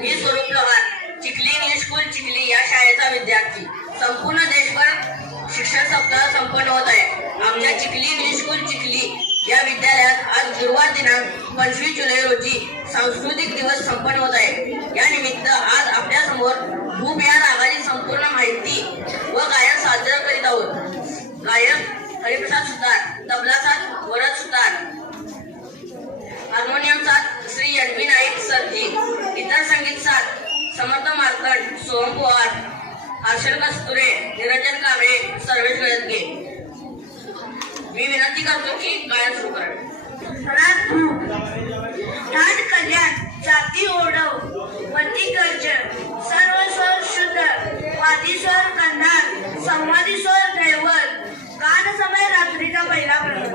मी स्वरूप लवार, Chikhli English school Chikhli या शाळेचा विद्यार्थी. संपूर्ण देशभर शिक्षण सप्ताह संपन्न होत आहे. आमच्या चिखली इंग्लिश स्कूल चिखली या विद्यालयात आज गुरुवार दिनांक 25 जुलै रोजी सांस्कृतिक दिवस संपन्न होत आहे. या निमित्त आज आपल्या समोर भूप या रागाची संपूर्ण माहिती व गायन सादर करीत आहोत. गायक हरिप्रसाद सुतार, तबला साथ वरद सुतार, हार्मोनियम साथ श्री एन.बी. नाईक सरजी, इतर संगीत साथ समर्थ मार्कंड, सोहम पवार, हर्षल कस्तुरे, निरंजन कांबळे, सर्वेश गळतगे. मी विनंती करतो की गायन सुरू करावे. ठाट कल्याण जाती ओढव वती गर्जन सर्व स्वर शुद्ध वादी स्वर कंधार संवादी स्वर दैवत गान समय रात्रीचा पहिला प्रयोग.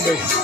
का बैठ